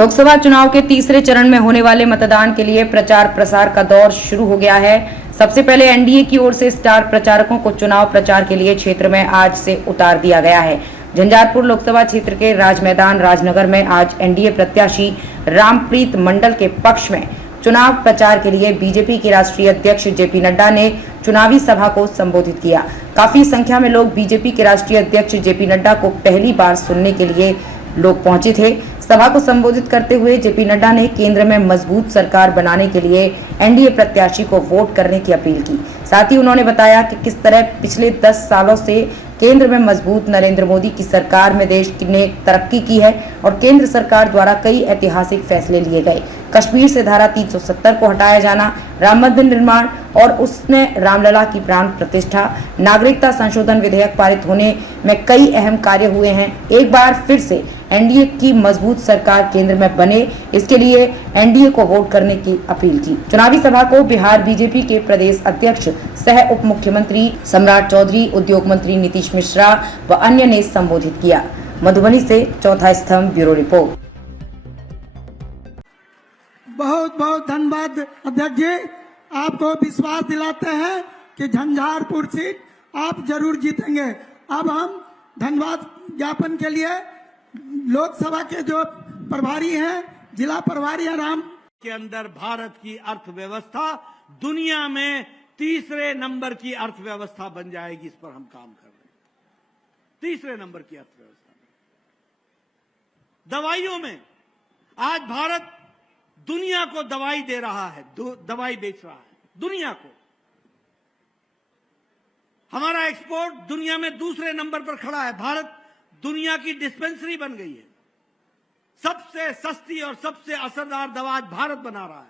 लोकसभा चुनाव के तीसरे चरण में होने वाले मतदान के लिए प्रचार प्रसार का दौर शुरू हो गया है। सबसे पहले एनडीए की ओर से स्टार प्रचारकों को चुनाव प्रचार के लिए क्षेत्र में आज से उतार दिया गया है। झंझारपुर लोकसभा क्षेत्र के राज मैदान राजनगर में आज एनडीए प्रत्याशी रामप्रीत मंडल के पक्ष में चुनाव प्रचार के लिए बीजेपी के राष्ट्रीय अध्यक्ष जेपी नड्डा ने चुनावी सभा को संबोधित किया। काफी संख्या में लोग बीजेपी के राष्ट्रीय अध्यक्ष जेपी नड्डा को पहली बार सुनने के लिए लोग पहुंचे थे। सभा को संबोधित करते हुए जेपी नड्डा ने केंद्र में मजबूत सरकार बनाने के लिए एनडीए प्रत्याशी को वोट करने की अपील की। साथ ही उन्होंने बताया कि किस तरह पिछले 10 सालों से केंद्र में मजबूत नरेंद्र मोदी की सरकार में देश ने तरक्की की है और केंद्र सरकार द्वारा कई ऐतिहासिक फैसले लिए गए। कश्मीर से धारा 370 को हटाया जाना, राम मंदिर निर्माण और उसमें रामलला की प्राण प्रतिष्ठा, नागरिकता संशोधन विधेयक पारित होने में कई अहम कार्य हुए हैं। एक बार फिर से एनडीए की मजबूत सरकार केंद्र में बने, इसके लिए एनडीए को वोट करने की अपील की। चुनावी सभा को बिहार बीजेपी के प्रदेश अध्यक्ष सह उप मुख्यमंत्री सम्राट चौधरी, उद्योग मंत्री नीतीश मिश्रा व अन्य ने संबोधित किया। मधुबनी से चौथा स्तंभ, ब्यूरो रिपोर्ट। बहुत बहुत धन्यवाद अध्यक्ष जी। आपको विश्वास दिलाते हैं कि झंझारपुर सीट आप जरूर जीतेंगे। अब हम धन्यवाद ज्ञापन के लिए लोकसभा के जो प्रभारी हैं, जिला प्रभारी राम के अंदर भारत की अर्थव्यवस्था दुनिया में तीसरे नंबर की अर्थव्यवस्था बन जाएगी। इस पर हम काम कर रहे हैं। तीसरे नंबर की अर्थव्यवस्था। दवाइयों में आज भारत दुनिया को दवाई दे रहा है, दवाई बेच रहा है दुनिया को। हमारा एक्सपोर्ट दुनिया में दूसरे नंबर पर खड़ा है। भारत दुनिया की डिस्पेंसरी बन गई है। सबसे सस्ती और सबसे असरदार दवा आज भारत बना रहा है।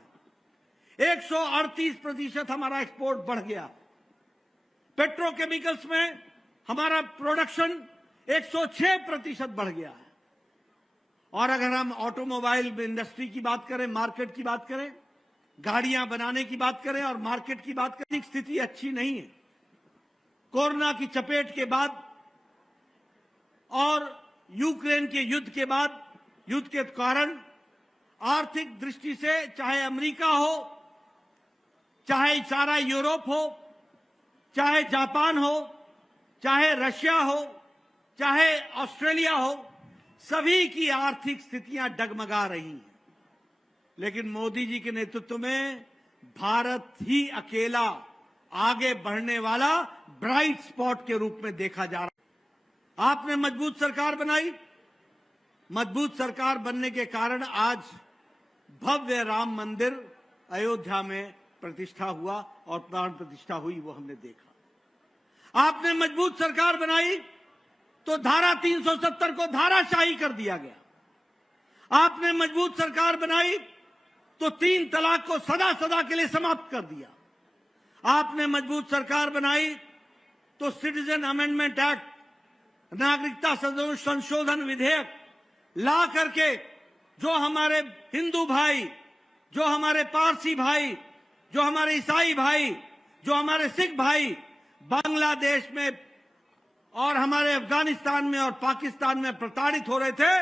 138% हमारा एक्सपोर्ट बढ़ गया। पेट्रोकेमिकल्स में हमारा प्रोडक्शन 106% बढ़ गया है। और अगर हम ऑटोमोबाइल इंडस्ट्री की बात करें, मार्केट की बात करें, गाड़ियां बनाने की बात करें और मार्केट की बात करें, स्थिति अच्छी नहीं है। कोरोना की चपेट के बाद और यूक्रेन के युद्ध के बाद, युद्ध के कारण आर्थिक दृष्टि से चाहे अमेरिका हो, चाहे सारा यूरोप हो, चाहे जापान हो, चाहे रशिया हो, चाहे ऑस्ट्रेलिया हो, सभी की आर्थिक स्थितियां डगमगा रही हैं। लेकिन मोदी जी के नेतृत्व में भारत ही अकेला आगे बढ़ने वाला ब्राइट स्पॉट के रूप में देखा जा रहा है। आपने मजबूत सरकार बनाई। मजबूत सरकार बनने के कारण आज भव्य राम मंदिर अयोध्या में प्रतिष्ठा हुआ और प्राण प्रतिष्ठा हुई, वो हमने देखा। आपने मजबूत सरकार बनाई तो धारा 370 को धाराशाही कर दिया गया। आपने मजबूत सरकार बनाई तो 3 तलाक को सदा सदा के लिए समाप्त कर दिया। आपने मजबूत सरकार बनाई तो सिटीजन अमेंडमेंट एक्ट, नागरिकता संशोधन विधेयक ला करके जो हमारे हिंदू भाई, जो हमारे पारसी भाई, जो हमारे ईसाई भाई, जो हमारे सिख भाई बांग्लादेश में और हमारे अफगानिस्तान में और पाकिस्तान में प्रताड़ित हो रहे थे,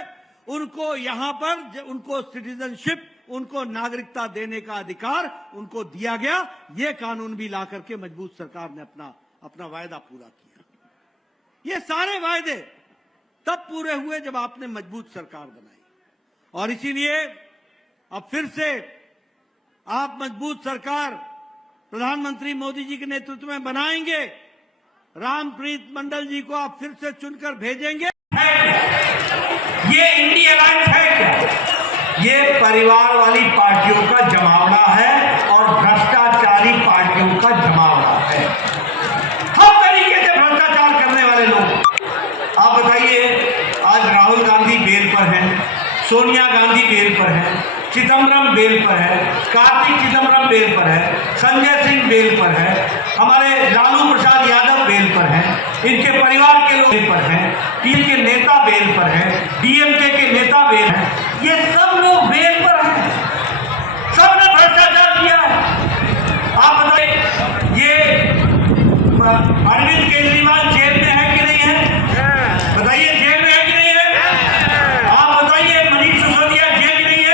उनको यहां पर उनको सिटीजनशिप, उनको नागरिकता देने का अधिकार उनको दिया गया। ये कानून भी ला करके मजबूत सरकार ने अपना वायदा पूरा किया। ये सारे वायदे तब पूरे हुए जब आपने मजबूत सरकार बनाई। और इसीलिए अब फिर से आप मजबूत सरकार प्रधानमंत्री मोदी जी के नेतृत्व में बनाएंगे। रामप्रीत मंडल जी को आप फिर से चुनकर भेजेंगे। ये इंडिया अलायंस है क्या? ये परिवार वाली पार्टियों का जमावड़ा है और भ्रष्टाचारी पार्टियों का जमावड़ा है। हर तरीके से भ्रष्टाचार करने वाले लोग। आप बताइए, आज राहुल गांधी बेल पर हैं, सोनिया गांधी बेल पर है, चिदम्बरम बेल पर है, कार्तिक चिदम्बरम बेल पर है, संजय सिंह बेल पर है, हमारे लालू प्रसाद यादव बेल पर हैं, इनके परिवार के लोग बेल पर हैं, इनके नेता बेल पर हैं, डीएमके के नेता बेल हैं। ये सब लोग बेल पर हैं। सबने भ्रष्टाचार किया है। आप बताइए, ये अरविंद केजरीवाल जेल में है कि नहीं है? बताइए, जेल में है कि नहीं है? आप बताइए, मनीष सिसोदिया जेल में नहीं है?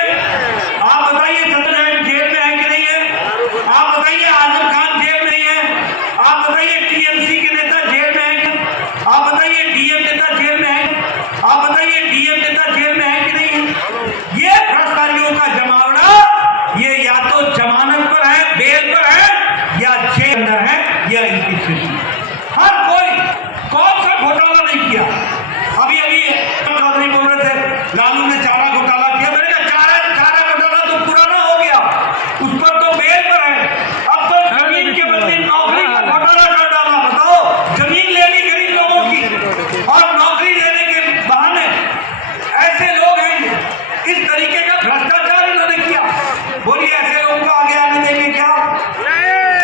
बोलिए ऐसे लोगों को आगे आने देंगे क्या?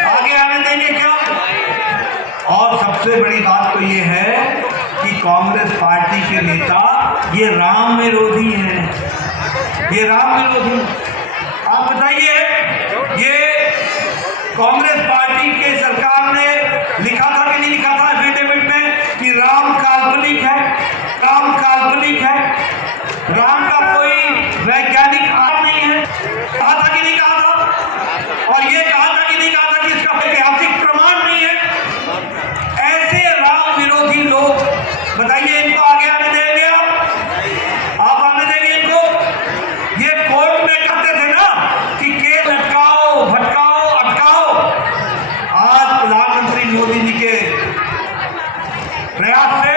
आगे आने देंगे क्या? और सबसे बड़ी बात तो ये है कि कांग्रेस पार्टी के नेता ये राम विरोधी हैं, ये राम विरोधी। आप बताइए, ये कांग्रेस पार्टी के सरकार ने लिखा था कि नहीं लिखा था एफिडेविट में कि राम काल्पनिक है, राम काल्पनिक है, राम का कोई वैज्ञानिक आधार नहीं है। कहा था कि नहीं कहा था? और ये कहा था कि नहीं कहा था कि इसका ऐतिहासिक प्रमाण नहीं है? ऐसे राम विरोधी लोग, बताइए इनको आगे आने देंगे आप आने देंगे इनको? ये कोर्ट में कहते थे ना कि केस लटकाओ, भटकाओ, अटकाओ। आज प्रधानमंत्री मोदी जी के प्रयास से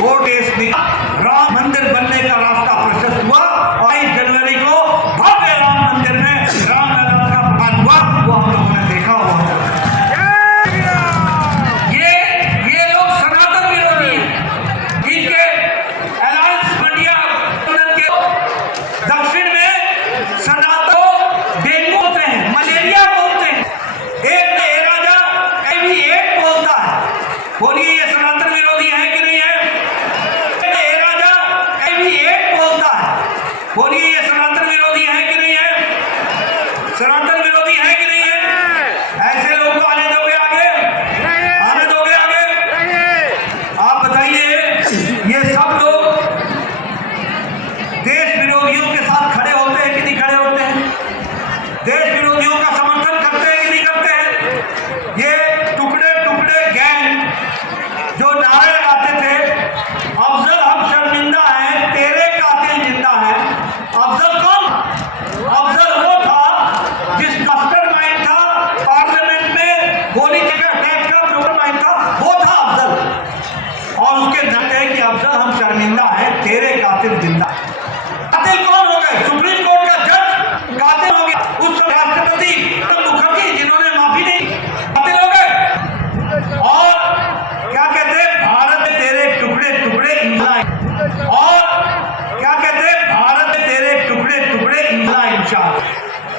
वो देश में राम मंदिर बनने का रास्ता प्रशस्त हुआ और 22 जनवरी को भव्य राम मंदिर में रामलला का प्रकाश हुआ, वो हम लोगों ने देखा हुआ। ये लोग सनातन विरोधी हैं। इनके अलायंस इंडिया के दक्षिण में सनातन डेंगू होते हैं, मलेरिया बोलते हैं, एक ए राजा कभी एक बोलता है। बोलिए ये सनातन विरोधी है कि नहीं है? ए राजा कभी एक बोलता है। बोलिए ये सनातन विरोधी है कि नहीं है? सनातन विरोधी है कि नहीं है? ऐसे लोगों को आने दोगे आगे? आने दोगे आगे? आप बताइए, ये सब लोग देश विरोधियों के साथ खड़े होते हैं कि नहीं खड़े होते हैं? देश विरोधियों का समर्थन करते हैं कि नहीं करते हैं? ये टुकड़े टुकड़े गैंग जो नारे लगाते थे, अफजल हम शर्मिंदा है, तेरे कातिल जिंदा है। अफजल कौन? अफजल वो था जिस मास्टरमाइंड था पार्लियामेंट में गोली का अटैक का मास्टरमाइंड था, वो था अफजल। और उसके नाते है कि अफजल हम शर्मिंदा है, तेरे कातिल जिंदा। कातिल कौन हो गए? सुप्रीम कोर्ट का जज कातिल हो गया। उस राष्ट्रपति मुखर्जी जिन्होंने माफी नहीं, कातिल हो गए। और क्या कहते हैं? भारत में तेरे टुकड़े टुकड़े इंग्लैंड। और क्या कहते हैं? भारत में तेरे टुकड़े टुकड़े इंग्लैंड।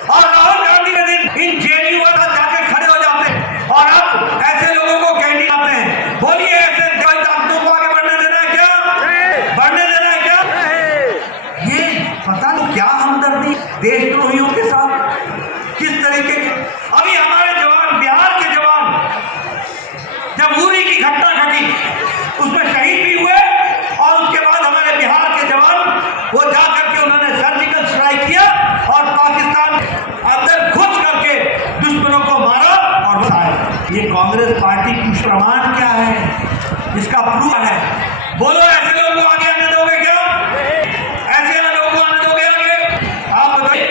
और राहुल गांधी के दिन इन जेडीयू का जाके खड़े हो जाते हैं और अब ऐसे लोगों को कैंडी आते हैं। बोलिए ऐसे ताकतों को आगे बढ़ने देना है क्या? बढ़ने देना है क्या? ये पता नहीं क्या हमदर्दी देशद्रोहियों के साथ, किस तरीके के। अभी हमारे जवान, बिहार के जवान, जब उरी की घटना घटी उसमें शहीद भी हुए और उसके बाद हमारे बिहार के जवान वो जाकर के उन्होंने सर्जिकल स्ट्राइक किया और पाकिस्तान अंदर घुस करके दुश्मनों को मारा और बताया। ये कांग्रेस पार्टी की प्रमाण क्या है? इसका प्रूफ है। बोलो ऐसे लोगों को आगे आने दोगे क्या? ऐसे लोगों को आने दोगे आगे? आप बताइए,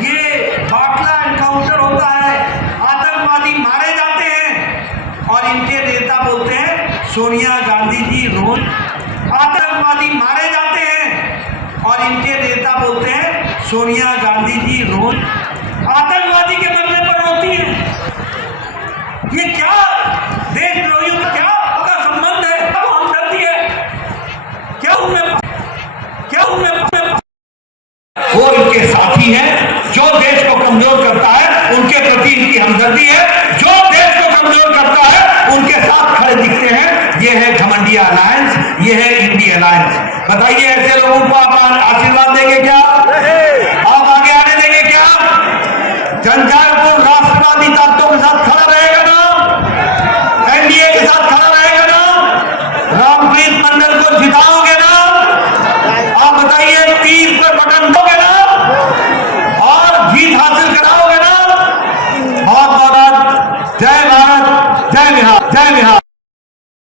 ये बाटला एनकाउंटर होता है, आतंकवादी मारे जाते हैं और इनके नेता बोलते हैं सोनिया गांधी जी रोज। आतंकवादी मारे जाते हैं और इनके नेता बोलते हैं सोनिया गांधी जी रोज आतंकवादी के मरने पर रोती है। ये क्या देशद्रोहियों का क्या आपका संबंध है? क्या हमदर्दी है? क्या उनमें वो इनके साथी हैं। जो देश को कमजोर करता है उनके प्रति इनकी हमदर्दी है, जो देश को कमजोर करता है उनके साथ खड़े दिखते हैं। ये है घमंडिया अलायंस, ये है इंडिया अलायंस। बताइए ऐसे लोगों को आप आशीर्वाद देंगे क्या? आप आगे आने देंगे क्या? झंझारपुर राष्ट्रवादी ताकतों के साथ खड़ा रहेगा ना? एनडीए के साथ खड़ा रहेगा ना? रामप्रीत मंडल को जिताओगे ना? आप बताइए, तीर पर बटन दोगे ना और जीत हासिल कराओगे ना? बहुत बहुत जय भारत, जय बिहार, जय बिहार।